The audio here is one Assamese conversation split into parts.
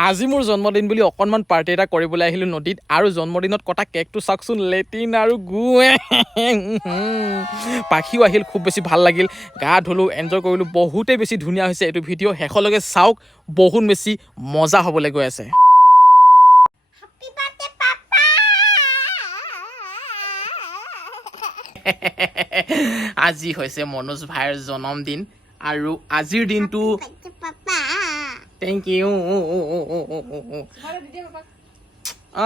আজি মোৰ জন্মদিন বুলি অকণমান পাৰ্টি এটা কৰিবলৈ আহিলোঁ নদীত আৰু জন্মদিনত কটা কেকটো চাওকচোন লেটিন আৰু গু পাখিও আহিল খুব বেছি ভালো লাগিল গা ধুলোঁ এনজয় কৰিলোঁ বহুতেই বেছি ধুনীয়া হৈছে এইটো ভিডিঅ' শেষলৈকে চাওক বহুত বেছি মজা হ'বলৈ গৈ আছে! আজি হৈছে মনোজ ভাইৰ জন্মদিন আৰু আজিৰ দিনটো! থেংক ইউ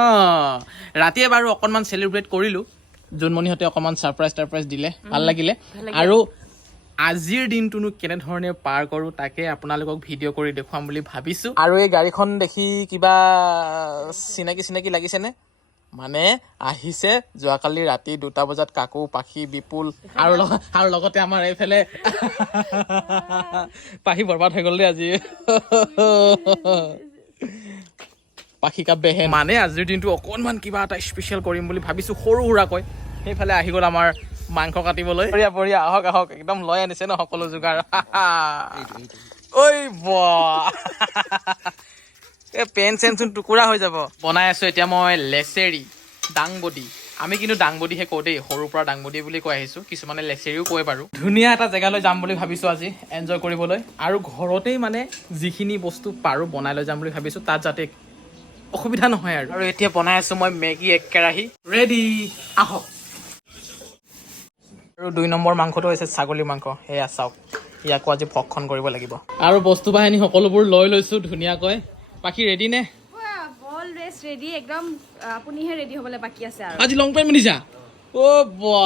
অঁ ৰাতিয়ে বাৰু অকণমান চেলিব্ৰেট কৰিলোঁ। জোনমণিহঁতে অকণমান ছাৰপ্ৰাইজ টাৰপ্ৰাইজ দিলে। ভাল লাগিলে। আৰু আজিৰ দিনটোনো কেনেধৰণে পাৰ কৰোঁ তাকে আপোনালোকক ভিডিঅ' কৰি দেখুৱাম বুলি ভাবিছোঁ। আৰু এই গাড়ীখন দেখি কিবা চিনাকি চিনাকি লাগিছেনে? মানে আহিছে। যোৱাকালি ৰাতি দুটা বজাত কাকু পাখি বিপুল আৰু লগ- আৰু লগতে আমাৰ এইফালে পাখি বৰবাদ হৈ গ'ল দেই আজি। পাখি কাব্যহে মানে আজিৰ দিনটো অকণমান কিবা এটা স্পেচিয়েল কৰিম বুলি ভাবিছোঁ সৰু সুৰাকৈ। সেইফালে আহি গ'ল আমাৰ মাংস কাটিবলৈ। বঢ়িয়া বঢ়িয়া। আহক আহক। একদম লৈ আনিছে ন সকলো যোগাৰ। ঐ বাহ এই পেন চেনচোন টুকুৰা হৈ যাব। বনাই আছো এতিয়া মই লেচেৰি দাংবডি। আমি কিন্তু দাংবডিহে কওঁ দেই সৰুৰ পৰা দাংবডি বুলি কৈ আহিছোঁ কিছুমানে লেচেৰিও কয় বাৰু। ধুনীয়া এটা জেগালৈ যাম বুলি ভাবিছোঁ আজি এনজয় কৰিবলৈ। আৰু ঘৰতেই মানে যিখিনি বস্তু পাৰোঁ বনাই লৈ যাম বুলি ভাবিছোঁ তাত যাতে অসুবিধা নহয় আৰু। আৰু এতিয়া বনাই আছোঁ মই মেগী এক কেৰাহী। ৰেডি আহক। আৰু দুই নম্বৰ মাংসটো হৈছে ছাগলী মাংস। সেয়া চাওক ইয়াকো আজি ভক্ষণ কৰিব লাগিব। আৰু বস্তু বাহিনী সকলোবোৰ লৈ লৈছোঁ ধুনীয়াকৈ। বাকী ৰেডি নে? অলৱেজ ৰেডি একদম আপুনিহে ৰেডি হ'বলৈ বাকী আছে আৰু। আজি লং পেণ্ট পিন্ধিছা? অ' বা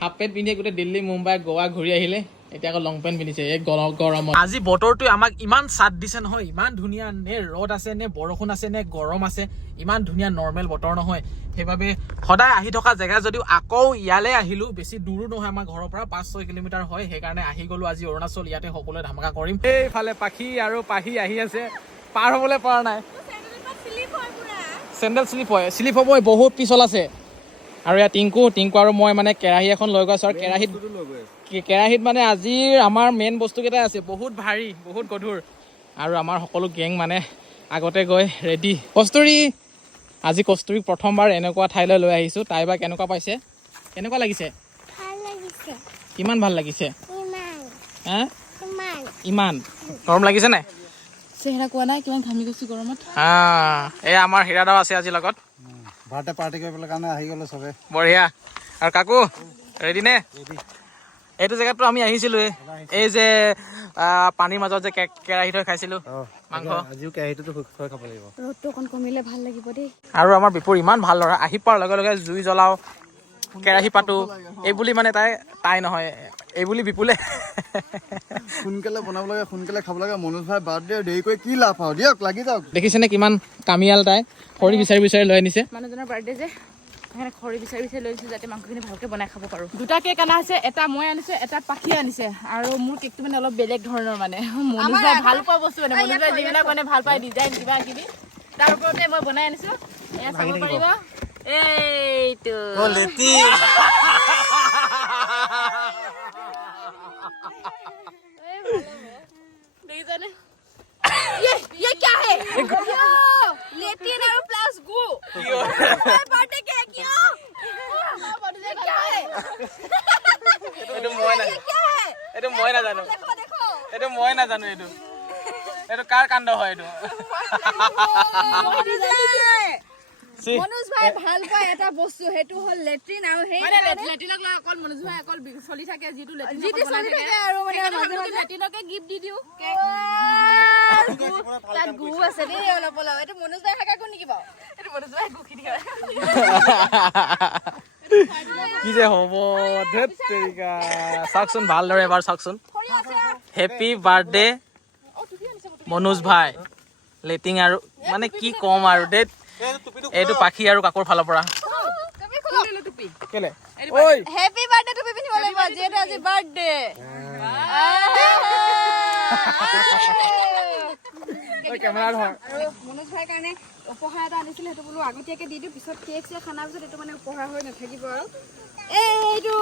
হাফ পেণ্ট পিন্ধি গোটেই দিল্লী মুম্বাই গোৱা ঘূৰি আহিলে। এতিয়া আকৌ লং পেণ্ট পিন্ধিছে এই গৰ- গৰমত। আজি বতৰটোৱে আমাক ইমান চাট দিছে নহয় ইমান ধুনীয়া নে ৰ'দ আছে নে বৰষুণ আছে নে গৰম আছে ইমান ধুনীয়া নৰ্মেল বতৰ নহয়। সেইবাবে সদায় আহি থকা জেগা যদিও আকৌ ইয়ালৈ আহিলোঁ বেছি দূৰো নহয় আমাৰ ঘৰৰ পৰা পাঁচ ছয় কিলোমিটাৰ হয় সেইকাৰণে আহি গ'লোঁ আজি অৰুণাচল ইয়াতে সকলোৱে ধামাকা কৰিম। এইফালে পাখি আৰু পাহি আহি আছে পাৰ হ'বলৈ পৰা নাই। চেণ্ডেল শ্লিপ হয় শ্লিপ হ'বই বহুত পিছল আছে। আৰু ইয়াত টিংকু টিংকু আৰু মই মানে কেৰাহী এখন লৈ গৈ আছোঁ আৰু কেৰাহীত কে- কেৰাহীত মানে আজিৰ আমাৰ মেইন বস্তুকেইটাই আছে। বহুত ভাৰী বহুত গধুৰ। আৰু আমাৰ সকলো গেং মানে আগতে গৈ ৰেডি কস্তুৰী আজি কস্তুৰীক প্ৰথমবাৰ এনেকুৱা ঠাইলৈ লৈ আহিছোঁ। তাই বা কেনেকুৱা পাইছে? কেনেকুৱা লাগিছে? ভাল লাগিছে। কিমান ভাল লাগিছে? ইমান। হা? ইমান। ইমান। গৰম লাগিছে নাই? চেহেৰা কোৱা নাই কিমান ঘামি গৈছোঁ গৰমত। হা এই আমাৰ হীৰাদাও আছে আজি লগত। বাৰ্থডে পাৰ্টি কৰিবলৈ কাৰণে আহি গ'লো চবে। বঢ়িয়া। আৰু কাকু ৰেডি নে? এইটো জেগাতো আমি আহিছিলোঁ। এই যে পানীৰ মাজত যে কে- কেৰাহী থৈ খাইছিলোঁ। মাংস। আজিও কেৰাহীটোতো থৈ খাব লাগিব। ৰ'দটো অকণ কমিলে ভালো লাগিব দেই। আৰু আমাৰ বিপুৰ ইমান ভালো ল'ৰা। আহি পোৱাৰ লগে লগে জুই জ্বলাওঁ কেৰাহী পাতো। এই বুলি মানে তাই তাই নহয় এই বুলি বিপুলে। সোনকালে বনাব লাগে সোনকালে খাব লাগে। মনোজ ভাই বাৰ্থডে দেৰি কৰি কি লাভ আৰু। দিয়ক লাগি যাওক। দেখিছেনে কিমান কামিয়াল তাই। খৰি বিচাৰি বিচাৰি লৈ আনিছে। মানুহজনৰ বাৰ্থডে যে। সেইকাৰণে খৰি বিচাৰি বিচাৰি লৈ দিছোঁ যাতে মাংসখিনি ভালকৈ বনাই খাব পাৰোঁ দুটা কেক অনা হৈছে এটা মই আনিছোঁ এটা পাখি আনিছে আৰু মোৰ কেকটো মানে অলপ বেলেগ ধৰণৰ মানে মনোজ ভাই ভাল পোৱা বস্তু মানে মনোজ ভাই যিবিলাক মানে ভাল পায় ডিজাইন কিবা কিবি তাৰ ওপৰতে মই বনাই আনিছোঁ এয়া চাব পাৰিব এইটো দেখিছানে ये ये क्या है लेटिन और प्लस गु बर्थडे केक यो ये क्या है এইটো মই নাজানো। এইটো মই নাজানো। এইটো মই নাজানো এইটো। এইটো কাৰ কাণ্ড হয় এইটো? মনোজ ভাই ভালো পায় এটা বস্তু সেইটো হ'ল লেট্ৰিন আৰু সেই মানে লেট্ৰিনক লৈ অকল মনোজ ভাই অকল চলি থাকে যিটো লেট্ৰিন যিটো চলি থাকে। আৰু মানে লেট্ৰিনকে গিফ্ট দি দিওঁ। তাত গু আছে দেই অলপ অলপ। এইটো মনোজ ভাই থাকে গু নেকি বাৰু? এইটো মনোজ ভাই গুখি দিয়ে কি যে হ'ব ধেত তেৰিকা চাওকচোন ভালদৰে এবাৰ চাওকচোন হেপী বাৰ্থডে মনোজ ভাই। লেটিং আৰু মানে কি ক'ম আৰু দেই এইটো পাখি আৰু কাকোৰ ফালৰ পৰা। কেলে? ঐ। হেপী বাৰ্থডে তুমি পিন্ধিব লাগিব। যিহেতু আজি বাৰ্থডে কেমেৰা ধৰ মনোজ ভাইৰ কাৰণে উপহাৰ এটা আনিছিলে সেইটো বোলো আগতীয়াকে দি দিওঁ পিছত কেক চেক খানাৰ পিছত এইটো মানে উপহাৰ হৈ নাথাকিব আৰু। এইটো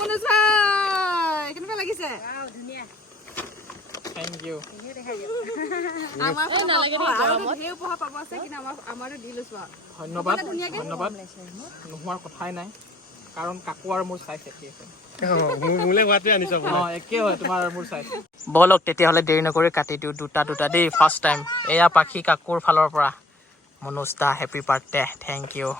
মনোজ ভাই কেনেকুৱা লাগিছে? ধুনীয়া। থেংক ইউ আমাৰ এই নালাগে দেই গৰমত। সেই উপহাৰ পাব আছে কিন্তু আমাৰ আমাৰতো দি লৈছো আৰু। ধন্যবাদ ধন্যবাদ। নোহোৱাৰ কথাই নাই কাৰণ কাকু আৰু মোৰ চাইজ একেই হয় মোলে হোৱাটোৱে আনিছ অ একেই হয় তোমাৰ আৰু মোৰ চাইজ ব'লক তেতিয়াহ'লে দেৰি নকৰি কাটি দিওঁ দুটা দুটা দেই ফাৰ্ষ্ট টাইম এয়া পাখি কাকুৰ ফালৰ পৰা। Monusta, happy birthday. Thank you.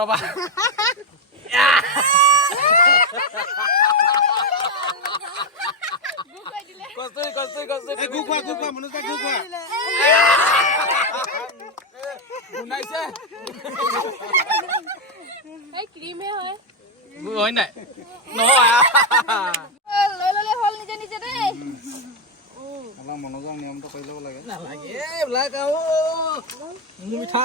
ৰবা কস্তুৰি কস্তুৰি কস্তুৰি গু খোৱা গু খোৱা মনোজ দা গু খোৱা শুনাইছে এই ক্ৰীমহে হয় গু হয় নাই নহয় লৈ ল'লে হ'ল নিজে নিজে দেই অলপ মনোযোগ নিয়মটো কৰি ল'ব লাগে নালাগে এইবিলাক আৰু মোৰ মিঠা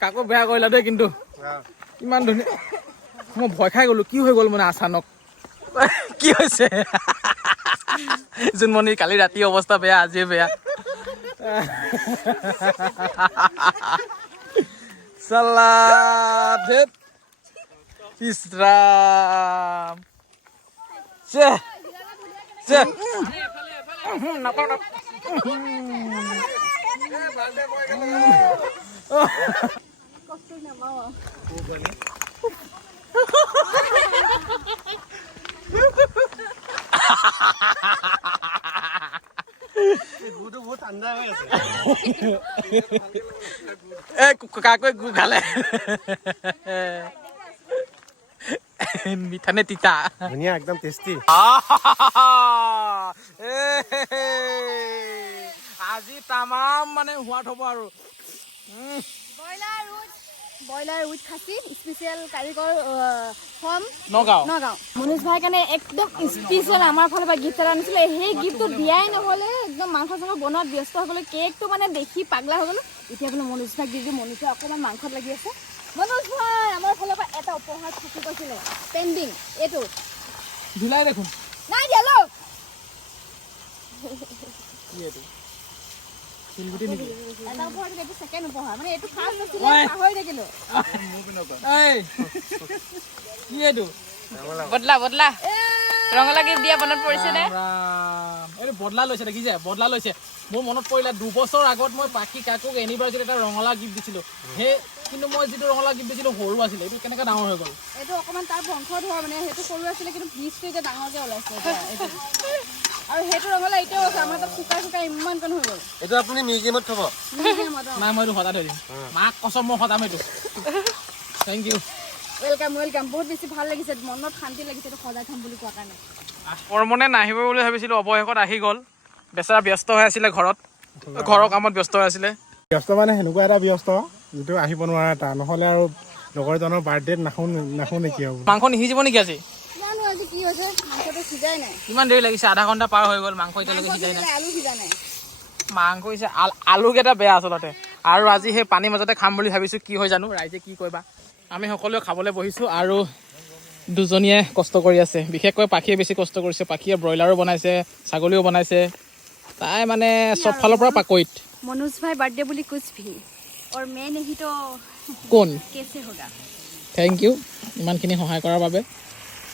কাকো বেয়া কৰিলা দেই কিন্তু। ইমান ধুনীয়া। মই ভয় খাই গলো কি হৈ গ'ল মানে আচানক? কি হৈছে? জোনমণি কালি ৰাতি অৱস্থা বেয়া আজিয়ে বেয়া। ধেত ইছৰাম চে চে নাপাওঁ নাপাওঁ গুটো বহুত ঠাণ্ডা হৈ আছে এ কু- কাকৈ গু খালে মিঠা নে তিতা। ধুনীয়া একদম টেষ্টি এ, আজি তামাম মানে সোৱাদ হ'ব আৰু। ব্ৰইলাৰ উইথ ব্ৰইলাৰ উইথ খাচী স্পেচিয়েল কাৰিকৰ ফৰ্ম নগাঁও। নগাঁও। মনোজ ভাইৰ কাৰণে একদম স্পেচিয়েল আমাৰ ফালৰ পৰা গিফ্ট এটা আনিছিলে। সেই গিফ্টটো দিয়াই নহ'লে একদম মাংস চাংস বনোৱাত ব্যস্ত হৈ গ'লো। কেকটো মানে দেখি পাগলা হৈ গ'লো। এতিয়া বোলো মনোজ ভাইক দি দিওঁ মনোজ ভাই অকণমান মাংসত লাগি আছে। মনোজ ভাই আমাৰ ফালৰ পৰা এটা উপহাৰ থাকি গৈছিলে পেণ্ডিং এইটো। ধুলাই দেখোন। নাই দিয়া লওক। কি এইটো? শিলগুটি নেকি? এটা উপহাৰ দিলে, এইটো ছেকেণ্ড মানে ফাৰ্ষ্ট আছিলে ঐ। পাহৰি থাকিলো এই। কি এইটো? বদলা বদলা। ৰঙালা গিফ্ট দিয়া মনত পৰিছে নে। এইটো বদলা লৈছে দেখিছে বদলা লৈছে। মোৰ মনত পৰিলে দুবছৰ আগত মই পাখি কাকুক এনিভাৰ্চাৰীত এটা ৰঙালাও গিফ্ট দিছিলোঁ। সেই কিন্তু মই যিটো ৰঙালাও গিফ্ট দিছিলোঁ সৰু আছিলে। এইটো কেনেকৈ ডাঙৰ হৈ গ'ল? এইটো অকণমান তাৰ বংশ ধৰা মানে সেইটো সৰু আছিলে কিন্তু বীজটো এতিয়া ডাঙৰকে ওলাইছে। আৰু সেইটো ৰঙালাও এতিয়াও আছে আমাৰ তাত শুকাই শুকাই ইমান কণ হৈ গ'ল। এইটো আপুনি মিউজিয়ামত থব। নাই মই এইটো সদায় থৈ দিম। মাক কচম মই সদাম এইটো। থেংক ইউ ৱেলকাম ৱেলকাম বহুত বেছি ভাল লাগিছে মনত শান্তি লাগিছে এইটো সজাই থ'ম বুলি কোৱা কাৰণে। কৰ্মনে নাহিব বুলি ভাবিছিলোঁ অৱশেষত আহি গ'ল। বেচেৰা ব্যস্ত হৈ আছিলে ঘৰত। ঘৰৰ কামত ব্যস্ত হৈ আছিলে। ব্যস্ত মানে সেনেকুৱা এটা ব্যস্ত যিটো আহিব নোৱাৰা এটা। নহ'লে আৰু লগৰজনৰ বাৰ্থডেত নাখো নাখো নেকি আৰু। মাংস নিসিজিব নেকি আজি? কি হৈছে? মাংসটো সিজাই নাই। কিমান দেৰি লাগিছে? আধা ঘণ্টা পাৰ হৈ গ'ল মাংস এতিয়ালৈকে সিজাই নাই। আলু সিজা নাই। মাংস হৈছে আলুকেইটা বেয়া আচলতে। আৰু আজি সেই পানীৰ মাজতে খাম বুলি ভাবিছোঁ কি হয় জানো? ৰাইজে কি কয় বা? আমি সকলোৱে খাবলৈ বহিছোঁ আৰু দুজনীয়ে কষ্ট কৰি আছে। বিশেষকৈ পাখিয়ে বেছি কষ্ট কৰিছে। পাখিয়ে ব্ৰইলাৰো বনাইছে ছাগলীও বনাইছে। তাই মানে চবফালৰ পৰা পাকৈত। মনোজ ভাই বাৰ্থডে বুলি কোন? Thank you. ইমানখিনি সহায় কৰাৰ বাবে।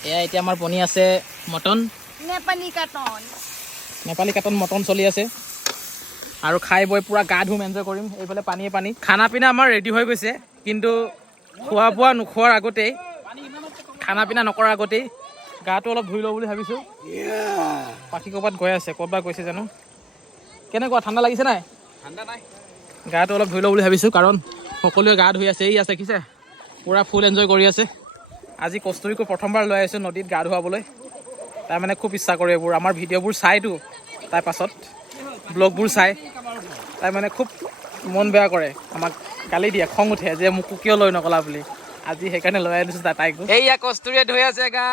এয়া এতিয়া আমাৰ বনি আছে মটন। নেপালী কাটন নেপালী কাটন মটন চলি আছে। আৰু খাই বৈ পূৰা গা ধুম এনজয় কৰিম। এইফালে পানীয়ে পানী। খানা পিনা আমাৰ ৰেডি হৈ গৈছে কিন্তু খোৱা বোৱা নোখোৱাৰ আগতেই খানা পিনা নকৰাৰ আগতেই গাটো অলপ ধুই লওঁ বুলি ভাবিছোঁ। পাখি ক'ৰবাত গৈ আছে ক'ৰবাত গৈছে জানো? কেনেকুৱা ঠাণ্ডা লাগিছে নাই? গাটো অলপ ধুই লওঁ বুলি ভাবিছোঁ কাৰণ সকলোৱে গা ধুই আছে এই আছে কিছে পুৰা ফুল এনজয় কৰি আছে। আজি কস্তুৰীকো প্ৰথমবাৰ লৈ আহিছোঁ নদীত গা ধুৱাবলৈ। তাই মানে খুব ইচ্ছা কৰে এইবোৰ। আমাৰ ভিডিঅ'বোৰ চাইতো। তাই পাছত ব্লগবোৰ চাই। তাই মানে খুব মন বেয়া কৰে। আমাক গালি দিয়ে খং উঠে যে মোকো কিয় লৈ নকলা বুলি। আজি সেইকাৰণে লৈ আনিছোঁ তাই তাইকো। এইয়া কস্তুৰীয়ে ধুই আছে গা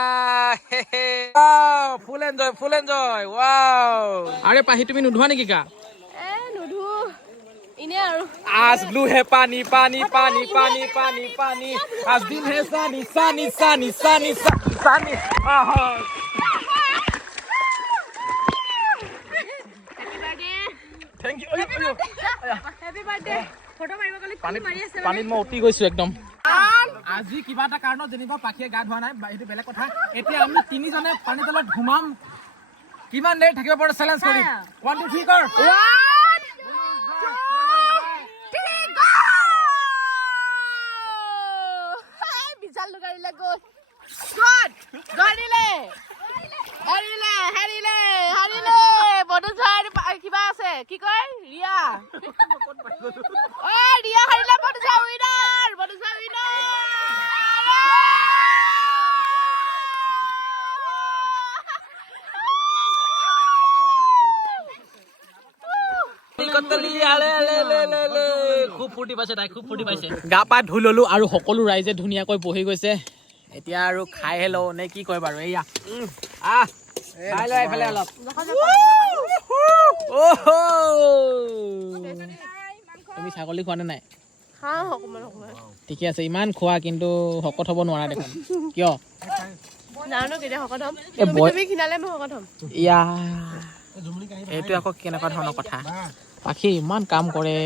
full enjoy full enjoy wow আৰে পাহি তুমি নোধোৱা নেকি গা? आज ब्लू है पानी पानी पानी पानी पानी पानी आज दिन है सानी सानी सानी सानी सानी सानी आहा thank you happy birthday photo মাৰিব গ'লে পানীত পানীত মই উটি গৈছো একদম আজি কিবা এটা কাৰণত যেনিবা পাখিয়ে গা ধোৱা নাই বা সেইটো বেলেগ কথা এতিয়া আমি তিনিজনে পানী তলত ঘুমাম কিমান দেৰি থাকিব পাৰো চেলেঞ্জ কৰিম ওৱান টু থ্ৰী কৰ চালু গাড়িলে গোল শট ধরিলে হারিলে হারিলে হারিলে বড় ঝাড় কিবা আছে কি কয়? রিয়া। ও রিয়া হারিলে বড় ঝাড় উইনার বড় ঝাড় উইনার খুব ফূৰ্তি পাইছে তাই খুব ফূৰ্তি পাইছে। গা পা ধুই ললো আৰু সকলো ৰাইজে ধুনীয়াকৈ বহি গৈছে। এতিয়া আৰু খাইহে লওঁ নে কি কয় বাৰু? এয়া উম, আহ খাই লোৱা এইফালে অলপ। অ'হ! তুমি ছাগলী খোৱা নে নাই? ঠিকে আছে ইমান খোৱা কিন্তু শকত হ'ব নোৱাৰা দেখোন। কিয়? এইটো আকৌ কেনেকুৱা ধৰণৰ কথা? পাখি ইমান কাম কৰে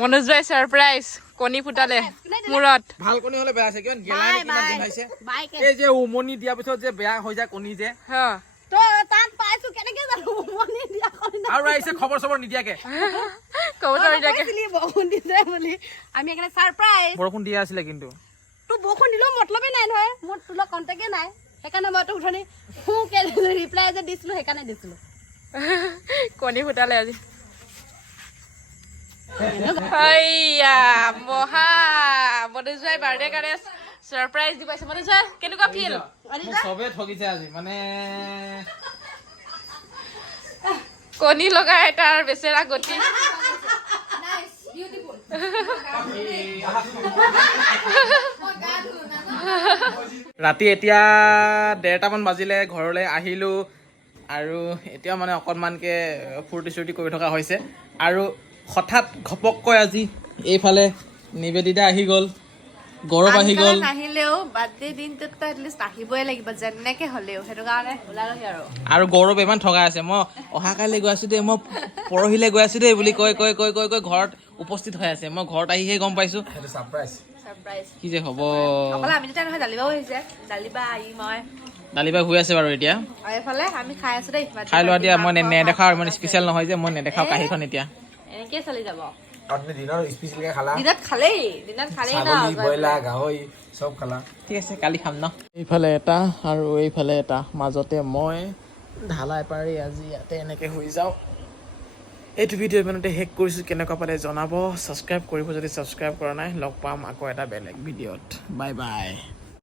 মনোজ ভাই চাৰপ্ৰাইজ কণী ফুটালে মূৰত। ভালো কণী হলে বেয়া আছে কিমান গেলাই এই যে উমনি দিয়াৰ পিছত যে বেয়া হৈ যায় কণী যে। আৰু আহিছে খবৰ চবৰ নিদিয়াকে। চাৰি তাকে কৈছিলি বৰষুণ দিছে বুলি। আমি সেইকাৰণে ছাৰপ্ৰাইজ বৰষুণ দিয়া আছিলে কিন্তু। তোৰ বৰষুণ দিলেও মতলবেই নাই নহয়। মোৰ তোৰ লগত কণ্টেক্টে নাই। সেইকাৰণে মই তোক উঠনি সোকে ৰিপ্লাই যে দিছিলো সেইকাৰণে দিছিলো। কণী ফুটালে আজি। হেইয়া মহা। মনোজ ভাই বাৰ্থডে কাৰণে ছাৰপ্ৰাইজ দি পাইছে। মনোজ কেনেকুৱা ফিল চবে ঠগিছে আজি মানে কণী লগাই তাৰ বেচেৰা গতি। ৰাতি এতিয়া ডেৰটামান বাজিলে ঘৰলৈ আহিলোঁ আৰু এতিয়া মানে অকণমানকৈ ফূৰ্তি চূৰ্তি কৰি থকা হৈছে। আৰু হঠাৎ ঘপককৈ আজি এইফালে নিবেদিতা আহি গ'ল। গৌৰৱ আহি গ'ল। নাহিলেও বাৰ্থডে দিনটোততো এটলিষ্ট আহিবই লাগিব যেনেকে হ'লেও। সেইটো কাৰণে ওলালোহি আৰু। আৰু গৌৰৱ ইমান ঠগাই আছে। মই অহা কাইলৈ গৈ আছোঁ দেই মই পৰহিলৈ গৈ আছোঁ দেই বুলি কৈ কৈ কৈ কৈ কৈ ঘৰত উপস্থিত হৈ আছে। মই ঘৰত আহিহে গম পাইছোঁ। কি যে হ'ব। আমি দুটা নহয় ডালিবাও আহিছে। ডালিবা আহি মই। ডালিবাই শুই আছে বাৰু এতিয়া। আৰু এইফালে আমি খাই আছো দেই। খাই লোৱা দিয়া মই নে- নেদেখাও ইমান স্পেচিয়েল নহয় যে মই নেদেখাওঁ কাঁহীখন এতিয়া। এনেকেই চলি যাব। আপুনি দিনৰ স্পেচিয়েলকৈ খালা। দিনত খালেই দিনত খালেই ন ছাগলী ব্ৰইলাৰ গাহৰি চব খালা। ঠিক আছে কালি খাম ন? এইফালে এটা আৰু এইফালে এটা মাজতে মই ঢালাই পাৰি আজি ইয়াতে এনেকৈ শুই যাওঁ। এইটো ভিডিঅ' ইমানতে শেষ কৰিছোঁ কেনেকুৱা পালে জনাব। ছাবস্ক্ৰাইব কৰিব যদি ছাবস্ক্ৰাইব কৰা নাই লগ পাম আকৌ এটা বেলেগ ভিডিঅ'ত বাই বাই